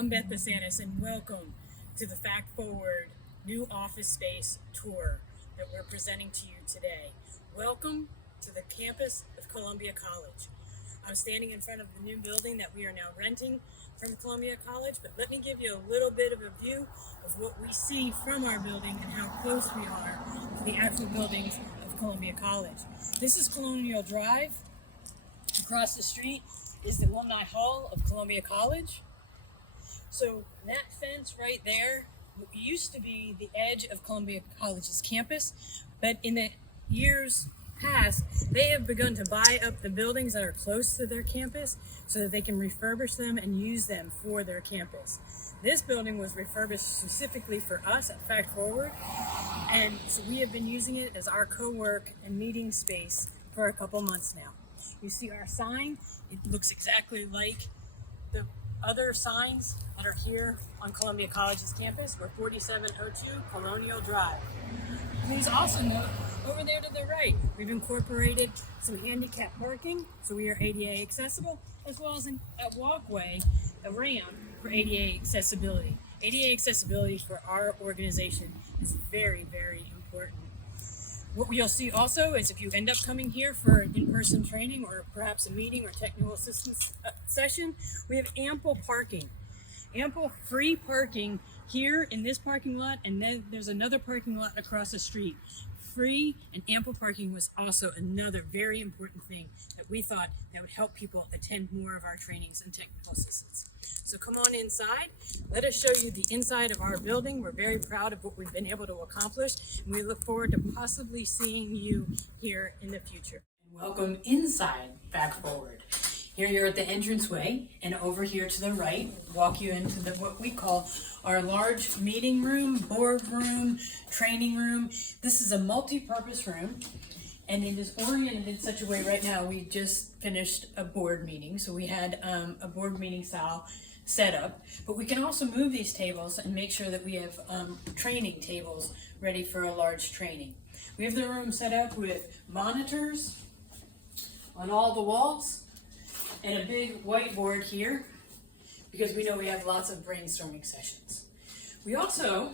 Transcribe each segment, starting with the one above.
I'm Beth DeSantis, and welcome to the Fact Forward new office space tour that we're presenting to you today. Welcome to the campus of Columbia College. I'm standing in front of the new building that we are now renting from Columbia College, but let me give you a little bit of a view of what we see from our building and how close we are to the actual buildings of Columbia College. This is Colonial Drive. Across the street is the Alumni Hall of Columbia College. So that fence right there used to be the edge of Columbia College's campus, but in the years past, they have begun to buy up the buildings that are close to their campus so that they can refurbish them and use them for their campus. This building was refurbished specifically for us at Fact Forward, and so we have been using it as our co-work and meeting space for a couple months now. You see our sign, it looks exactly like the other signs that are here on Columbia College's campus. We're 4702 Colonial Drive. Please also note, over there to the right, we've incorporated some handicap parking, so we are ADA accessible, as well as a walkway, a ramp for ADA accessibility. ADA accessibility for our organization is very, very important. What you'll see also is if you end up coming here for an in-person training or perhaps a meeting or technical assistance session, we have ample parking, ample free parking here in this parking lot, and then there's another parking lot across the street. Free and ample parking was also another very important thing that we thought that would help people attend more of our trainings and technical assistance. So come on inside. Let us show you the inside of our building. We're very proud of what we've been able to accomplish, and we look forward to possibly seeing you here in the future. Welcome inside Fact Forward. Here you're at the entranceway, and over here to the right, walk you into what we call our large meeting room, board room, training room. This is a multi-purpose room, and it is oriented in such a way. Right now, we just finished a board meeting, so we had a board meeting style set up, but we can also move these tables and make sure that we have training tables ready for a large training. We have the room set up with monitors on all the walls and a big whiteboard here because we know we have lots of brainstorming sessions. We also,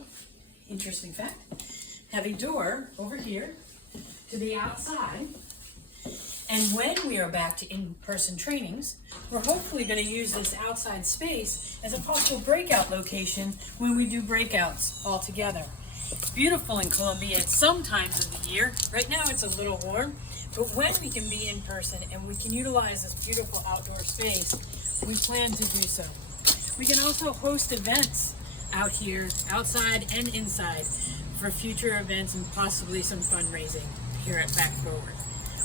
interesting fact, have a door over here to the outside. And when we are back to in-person trainings, we're hopefully going to use this outside space as a possible breakout location when we do breakouts all together. It's beautiful in Columbia at some times of the year. Right now it's a little warm, but when we can be in person and we can utilize this beautiful outdoor space, we plan to do so. We can also host events out here, outside and inside, for future events and possibly some fundraising here at Fact Forward.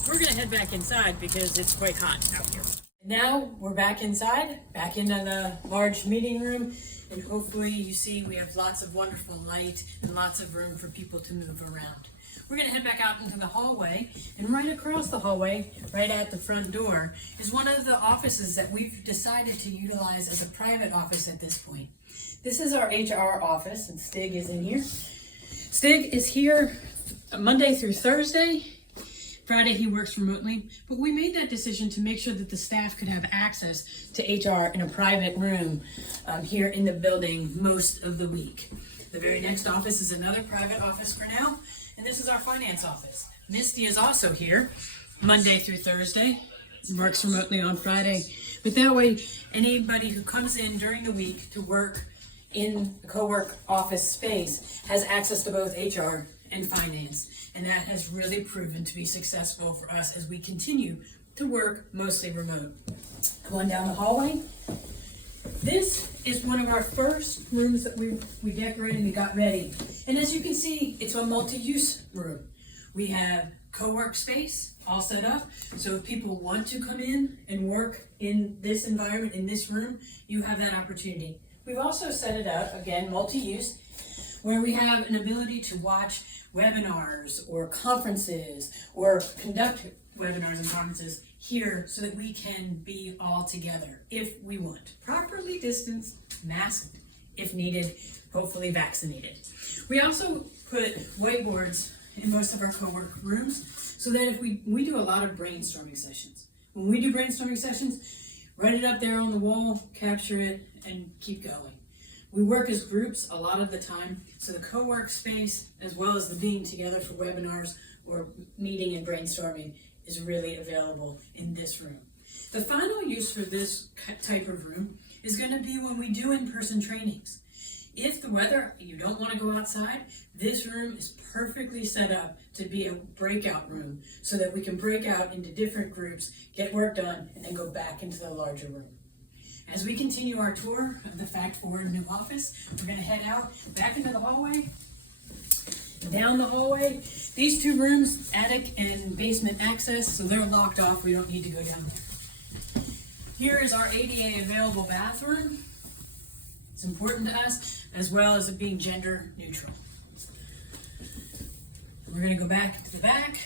We're going to head back inside because it's quite hot out here. Now we're back inside, back into the large meeting room, and hopefully you see we have lots of wonderful light and lots of room for people to move around. We're going to head back out into the hallway, and right across the hallway, right at the front door, is one of the offices that we've decided to utilize as a private office at this point. This is our HR office, and Stig is in here. Stig is here Monday through Thursday. Friday he works remotely, but we made that decision to make sure that the staff could have access to HR in a private room here in the building most of the week. The very next office is another private office for now, and this is our finance office. Misty is also here Monday through Thursday, works remotely on Friday, but that way anybody who comes in during the week to work in the co-work office space has access to both HR and finance. And that has really proven to be successful for us as we continue to work mostly remote. Come on down the hallway. This is one of our first rooms that we decorated and got ready. And as you can see, it's a multi-use room. We have co-work space all set up. So if people want to come in and work in this environment, in this room, you have that opportunity. We've also set it up, again, multi-use, where we have an ability to watch webinars or conferences or conduct webinars and conferences here so that we can be all together if we want. Properly distanced, masked if needed, hopefully vaccinated. We also put whiteboards in most of our co-work rooms so that if we do a lot of brainstorming sessions. When we do brainstorming sessions, Write it up there on the wall, capture it, and keep going. We work as groups a lot of the time, so the co-work space, as well as the being together for webinars or meeting and brainstorming, is really available in this room. The final use for this type of room is going to be when we do in-person trainings. If the weather, you don't want to go outside, this room is perfectly set up to be a breakout room so that we can break out into different groups, get work done, and then go back into the larger room. As we continue our tour of the Fact Forward new office, we're going to head out back into the hallway, down the hallway. These two rooms, attic and basement access, so they're locked off. We don't need to go down there. Here is our ADA available bathroom. It's important to us, as well as it being gender neutral. We're going to go back to the back.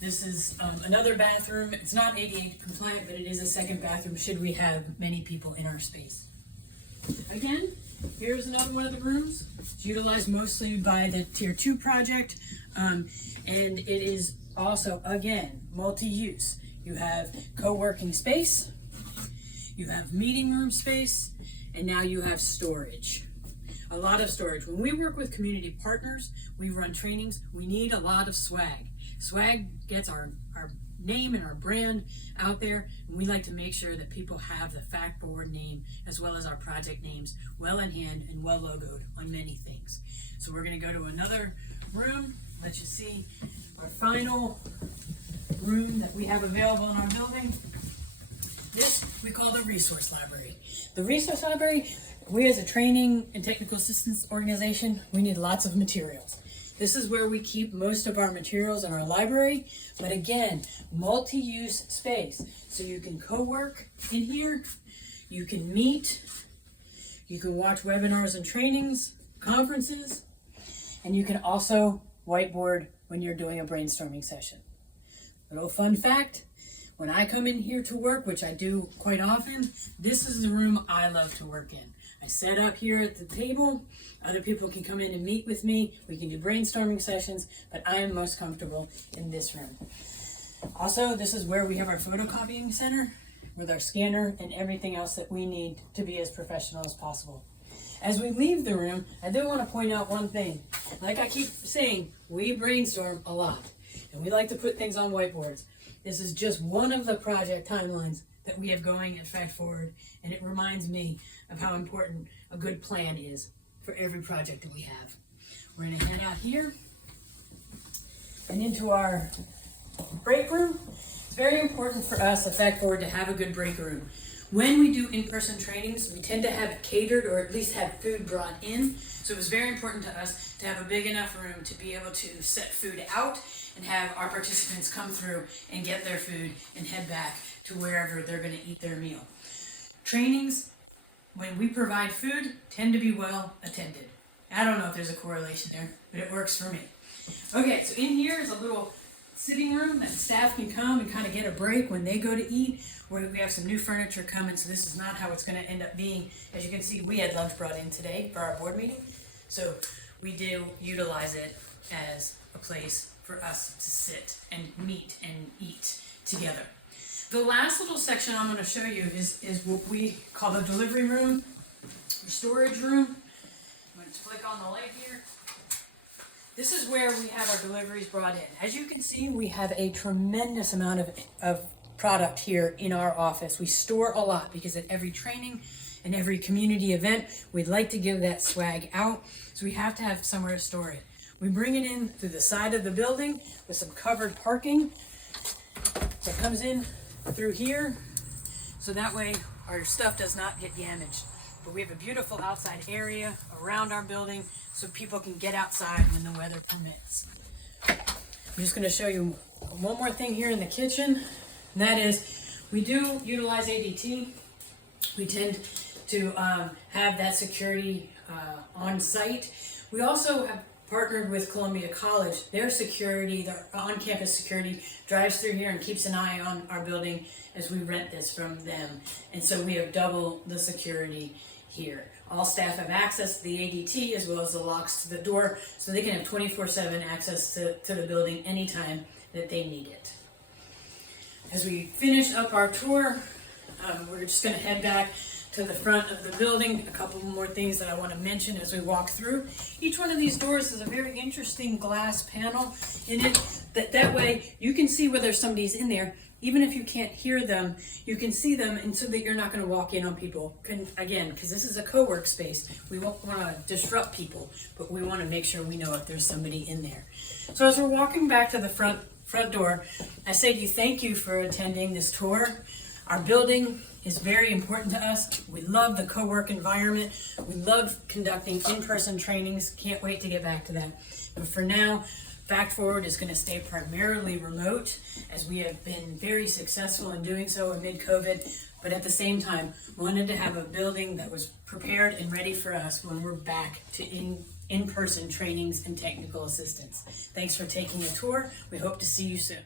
This is another bathroom. It's not ADA compliant, but it is a second bathroom should we have many people in our space. Again, here's another one of the rooms. It's utilized mostly by the Tier 2 project, and it is also, again, multi-use. You have co-working space, you have meeting room space, and now you have storage. A lot of storage. When we work with community partners, we run trainings, we need a lot of swag. Swag gets our name and our brand out there, and we like to make sure that people have the Fact Forward name as well as our project names well in hand and well logoed on many things. So we're going to go to another room, let you see our final room that we have available in our building. This we call the Resource Library. The Resource Library, we as a training and technical assistance organization, we need lots of materials. This is where we keep most of our materials in our library, but again, multi-use space. So you can co-work in here, you can meet, you can watch webinars and trainings, conferences, and you can also whiteboard when you're doing a brainstorming session. Little fun fact, when I come in here to work, which I do quite often, this is the room I love to work in. I set up here at the table. Other people can come in and meet with me. We can do brainstorming sessions, but I am most comfortable in this room. Also, this is where we have our photocopying center with our scanner and everything else that we need to be as professional as possible. As we leave the room, I do want to point out one thing. Like I keep saying, we brainstorm a lot, and we like to put things on whiteboards. This is just one of the project timelines that we have going at Fact Forward, and it reminds me of how important a good plan is for every project that we have. We're going to head out here and into our break room. It's very important for us at Fact Forward to have a good break room. When we do in-person trainings, we tend to have it catered or at least have food brought in. So it was very important to us to have a big enough room to be able to set food out and have our participants come through and get their food and head back to wherever they're going to eat their meal. Trainings, when we provide food, tend to be well attended. I don't know if there's a correlation there, but it works for me. Okay, so in here is a little sitting room that staff can come and kind of get a break when they go to eat. We have some new furniture coming, so this is not how it's going to end up being. As you can see, we had lunch brought in today for our board meeting, so we do utilize it as a place for us to sit and meet and eat together. The last little section I'm going to show you is what we call the delivery room, or storage room. I'm going to click on the light here. This is where we have our deliveries brought in. As you can see, we have a tremendous amount of product here in our office. We store a lot because at every training and every community event, we'd like to give that swag out, so we have to have somewhere to store it. We bring it in through the side of the building with some covered parking that comes in through here, so that way our stuff does not get damaged. But we have a beautiful outside area around our building so people can get outside when the weather permits. I'm just going to show you one more thing here in the kitchen, and that is we do utilize ADT. We tend to have that security on site. We also have partnered with Columbia College. Their security, their on-campus security, drives through here and keeps an eye on our building as we rent this from them. And so we have double the security here. All staff have access to the ADT as well as the locks to the door, so they can have 24/7 access to the building anytime that they need it. As we finish up our tour We're just going to head back to the front of the building. A couple more things that I want to mention as we walk through. Each one of these doors has a very interesting glass panel in it. That way you can see whether somebody's in there. Even if you can't hear them, you can see them, and so that you're not going to walk in on people. Again, because this is a co-work space, we won't want to disrupt people, but we want to make sure we know if there's somebody in there. So as we're walking back to the front door, I say to you, thank you for attending this tour. Our building is very important to us. We love the co-work environment. We love conducting in-person trainings. Can't wait to get back to that. But for now, Fact Forward is going to stay primarily remote, as we have been very successful in doing so amid COVID, but at the same time wanted to have a building that was prepared and ready for us when we're back to in-person trainings and technical assistance. Thanks for taking a tour. We hope to see you soon.